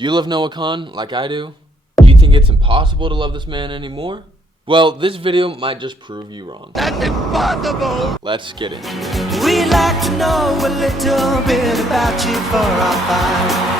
Do you love Noah Kahan like I do? Do you think it's impossible to love this man anymore? Well, this video might just prove you wrong. That's impossible! Let's get into it. We'd like to know a little bit about you for our file.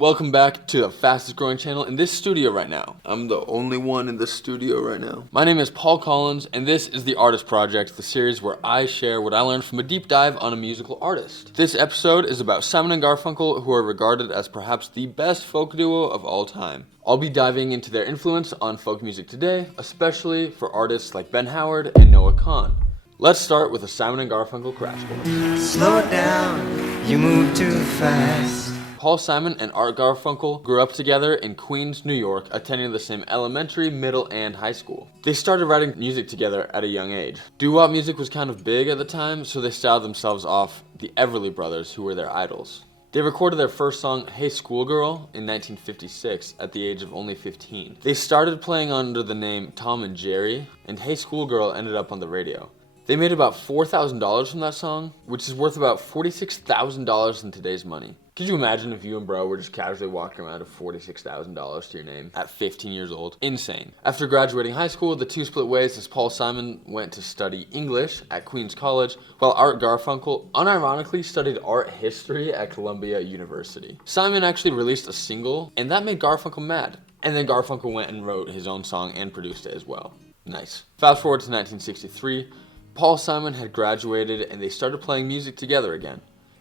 Welcome back to the fastest growing channel in this studio right now. I'm the only one in the studio right now. My name is Paul Collins, and this is The Artist Project, the series where I share what I learned from a deep dive on a musical artist. This episode is about Simon and Garfunkel, who are regarded as perhaps the best folk duo of all time. I'll be diving into their influence on folk music today, especially for artists like Ben Howard and Noah Kahan. Let's start with a Simon and Garfunkel crash course. Slow it down, you move too fast. Paul Simon and Art Garfunkel grew up together in Queens, New York, attending the same elementary, middle, and high school. They started writing music together at a young age. Doo-wop music was kind of big at the time, so they styled themselves off the Everly Brothers, who were their idols. They recorded their first song, Hey Schoolgirl, in 1956 at the age of only 15. They started playing under the name Tom and Jerry, and Hey Schoolgirl ended up on the radio. They made about $4,000 from that song, which is worth about $46,000 in today's money. Could you imagine if you and bro were just casually walking around with $46,000 to your name at 15 years old? Insane. After graduating high school, the two split ways as Paul Simon went to study English at Queens College, while Art Garfunkel unironically studied art history at Columbia University. Simon actually released a single, and that made Garfunkel mad. And then Garfunkel went and wrote his own song and produced it as well. Nice. Fast forward to 1963, Paul Simon had graduated and they started playing music together again.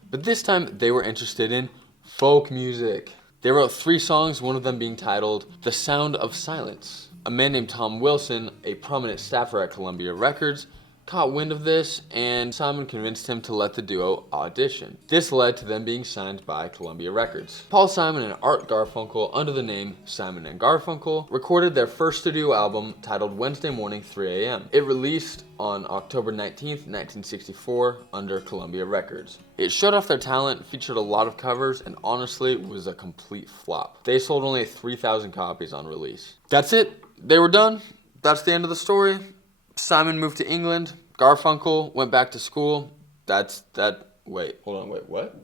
But this time, they were interested in folk music. They wrote 3 songs, one of them being titled The Sound of Silence. A man named Tom Wilson, a prominent staffer at Columbia Records, caught wind of this, and Simon convinced him to let the duo audition. This led to them being signed by Columbia Records. Paul Simon and Art Garfunkel, under the name Simon and Garfunkel, recorded their first studio album titled Wednesday Morning 3 a.m. It released on October 19th, 1964, under Columbia Records. It showed off their talent, featured a lot of covers, and honestly was a complete flop. They sold only 3,000 copies on release. That's it. They were done. That's the end of the story. Simon moved to England. Garfunkel went back to school. Wait, what?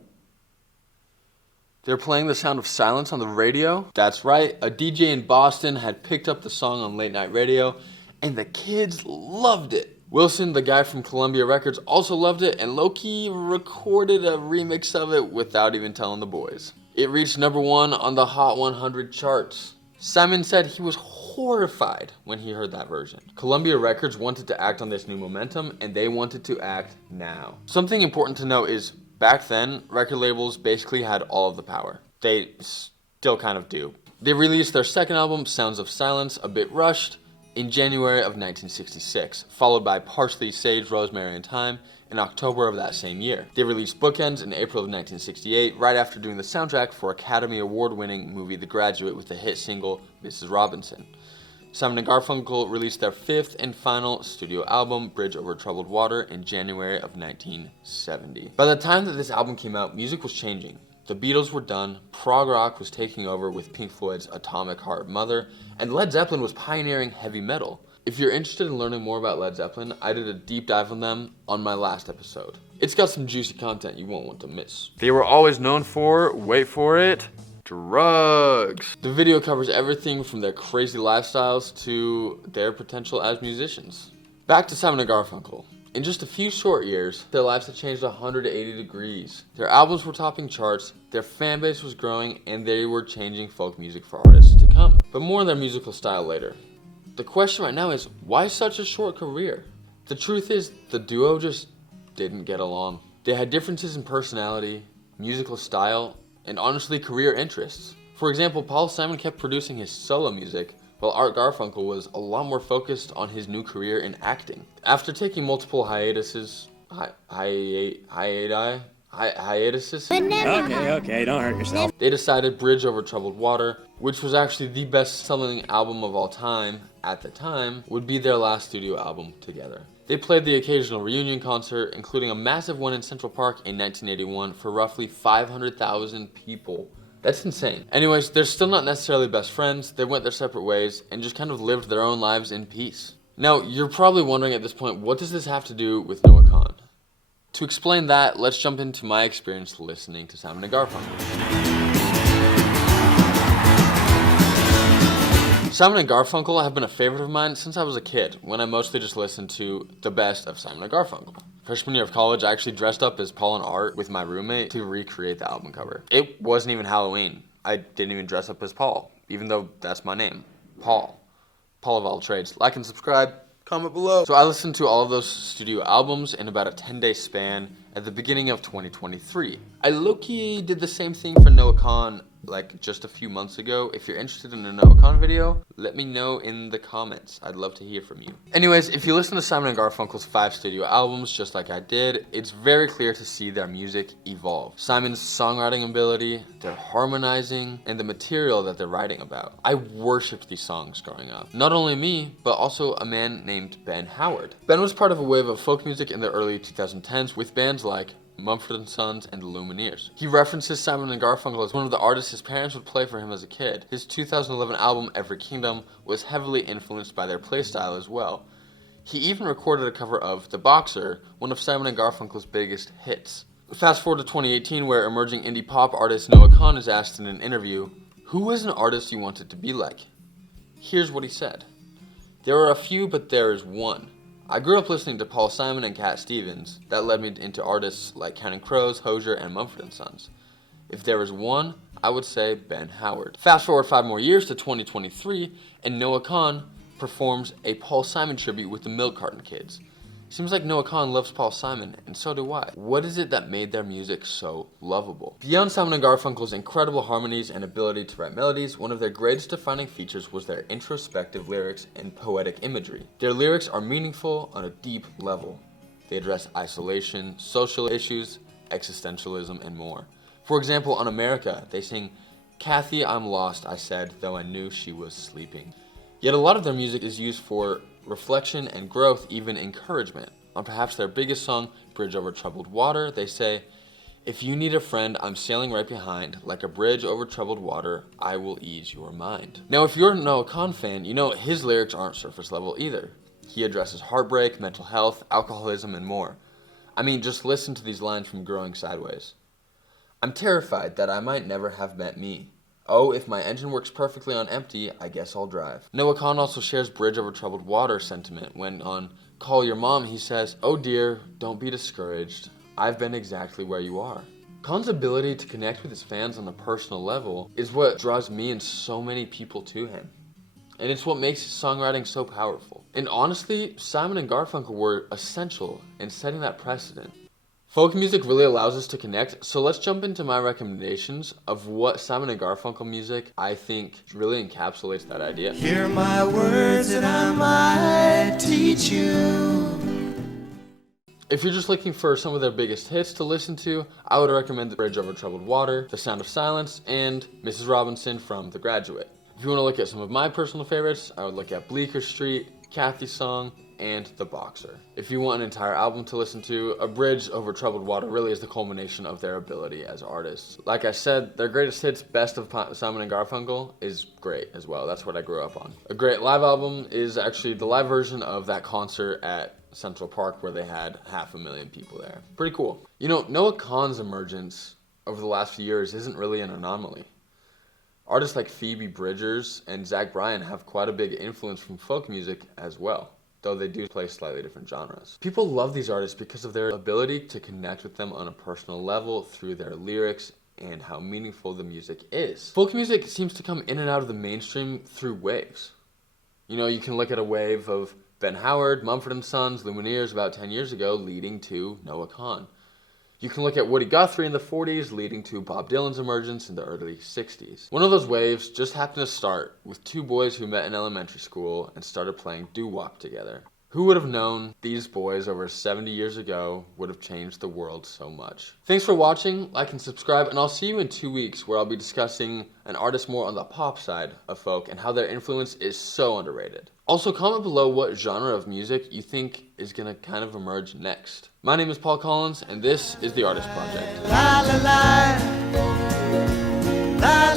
They're playing The Sound of Silence on the radio? That's right, a DJ in Boston had picked up the song on late night radio, and the kids loved it. Wilson, the guy from Columbia Records, also loved it, and low-key recorded a remix of it without even telling the boys. It reached #1 on the Hot 100 charts. Simon said he was horrified when he heard that version. Columbia Records wanted to act on this new momentum, and they wanted to act now. Something important to note is, back then, record labels basically had all of the power. They still kind of do. They released their second album, Sounds of Silence, a bit rushed, in January of 1966, followed by Parsley, Sage, Rosemary, and Thyme in October of that same year. They released Bookends in April of 1968, right after doing the soundtrack for Academy Award-winning movie The Graduate with the hit single Mrs. Robinson. Simon and Garfunkel released their 5th and final studio album, Bridge Over Troubled Water, in January of 1970. By the time that this album came out, music was changing. The Beatles were done, prog rock was taking over with Pink Floyd's Atomic Heart Mother, and Led Zeppelin was pioneering heavy metal. If you're interested in learning more about Led Zeppelin, I did a deep dive on them on my last episode. It's got some juicy content you won't want to miss. They were always known for, wait for it, drugs. The video covers everything from their crazy lifestyles to their potential as musicians. Back to Simon and Garfunkel. In just a few short years, their lives had changed 180 degrees. Their albums were topping charts, their fan base was growing, and they were changing folk music for artists to come. But more on their musical style later. The question right now is, why such a short career? The truth is, the duo just didn't get along. They had differences in personality, musical style, and honestly career interests. For example, Paul Simon kept producing his solo music, while Art Garfunkel was a lot more focused on his new career in acting. After taking multiple hiatuses, Okay, don't hurt yourself. they decided Bridge Over Troubled Water, which was actually the best-selling album of all time at the time, would be their last studio album together. They played the occasional reunion concert, including a massive one in Central Park in 1981 for roughly 500,000 people. That's insane. Anyways, they're still not necessarily best friends. They went their separate ways and just kind of lived their own lives in peace. Now, you're probably wondering at this point, what does this have to do with Noah Kahan? To explain that, let's jump into my experience listening to Simon and Garfunkel. Simon and Garfunkel have been a favorite of mine since I was a kid, when I mostly just listened to the best of Simon and Garfunkel. Freshman year of college, I actually dressed up as Paul and Art with my roommate to recreate the album cover. It wasn't even Halloween. I didn't even dress up as Paul, even though that's my name, Paul. Paul of all trades. Like and subscribe, comment below. So I listened to all of those studio albums in about a 10-day span at the beginning of 2023. I low-key did the same thing for Noah Kahan like just a few months ago. If you're interested in a Noah Kahan video, let me know in the comments. I'd love to hear from you. Anyways, if you listen to Simon and Garfunkel's 5 studio albums just like I did, it's very clear to see their music evolve. Simon's songwriting ability, their harmonizing, and the material that they're writing about. I worshipped these songs growing up. Not only me, but also a man named Ben Howard. Ben was part of a wave of folk music in the early 2010s with bands like Mumford & Sons and the Lumineers. He references Simon and Garfunkel as one of the artists his parents would play for him as a kid. His 2011 album, Every Kingdom, was heavily influenced by their playstyle as well. He even recorded a cover of The Boxer, one of Simon and Garfunkel's biggest hits. Fast forward to 2018, where emerging indie pop artist Noah Kahan is asked in an interview, "Who is an artist you wanted to be like?" Here's what he said. "There are a few, but there is one. I grew up listening to Paul Simon and Cat Stevens. That led me into artists like Counting Crows, Hozier, and Mumford & Sons. If there was one, I would say Ben Howard." Fast forward 5 more years to 2023, and Noah Kahan performs a Paul Simon tribute with the Milk Carton Kids. Seems like Noah Kahan loves Paul Simon, and so do I. What is it that made their music so lovable? Beyond Simon and Garfunkel's incredible harmonies and ability to write melodies, one of their greatest defining features was their introspective lyrics and poetic imagery. Their lyrics are meaningful on a deep level. They address isolation, social issues, existentialism, and more. For example, on America, they sing, "Kathy, I'm lost, I said, though I knew she was sleeping." Yet a lot of their music is used for reflection and growth, even encouragement. On perhaps their biggest song, Bridge Over Troubled Water, they say, "If you need a friend, I'm sailing right behind. Like a bridge over troubled water, I will ease your mind." Now, if you're a Noah Kahan fan, you know his lyrics aren't surface level either. He addresses heartbreak, mental health, alcoholism, and more. I mean, just listen to these lines from Growing Sideways. "I'm terrified that I might never have met me. Oh, if my engine works perfectly on empty, I guess I'll drive." Noah Kahan also shares Bridge Over Troubled Water sentiment when on Call Your Mom he says, "Oh dear, don't be discouraged. I've been exactly where you are." Kahan's ability to connect with his fans on a personal level is what draws me and so many people to him. And it's what makes his songwriting so powerful. And honestly, Simon and Garfunkel were essential in setting that precedent. Folk music really allows us to connect, so let's jump into my recommendations of what Simon and Garfunkel music I think really encapsulates that idea. Hear my words and I might teach you. If you're just looking for some of their biggest hits to listen to, I would recommend The Bridge Over Troubled Water, The Sound of Silence, and Mrs. Robinson from The Graduate. If you want to look at some of my personal favorites, I would look at Bleeker Street, Kathy's Song, and The Boxer. If you want an entire album to listen to, A Bridge Over Troubled Water really is the culmination of their ability as artists. Like I said, their greatest hits, Best of Simon and Garfunkel, is great as well. That's what I grew up on. A great live album is actually the live version of that concert at Central Park where they had 500,000 people there. Pretty cool. You know, Noah Kahan's emergence over the last few years isn't really an anomaly. Artists like Phoebe Bridgers and Zach Bryan have quite a big influence from folk music as well, though they do play slightly different genres. People love these artists because of their ability to connect with them on a personal level through their lyrics and how meaningful the music is. Folk music seems to come in and out of the mainstream through waves. You know, you can look at a wave of Ben Howard, Mumford & Sons, Lumineers about 10 years ago leading to Noah Kahan. You can look at Woody Guthrie in the 40s leading to Bob Dylan's emergence in the early 60s. One of those waves just happened to start with 2 boys who met in elementary school and started playing doo-wop together. Who would have known these boys over 70 years ago would have changed the world so much? Thanks for watching, like and subscribe, and I'll see you in 2 weeks where I'll be discussing an artist more on the pop side of folk and how their influence is so underrated. Also, comment below what genre of music you think is gonna kind of emerge next. My name is Paul Collins, and this is The Artist Project. La la la, la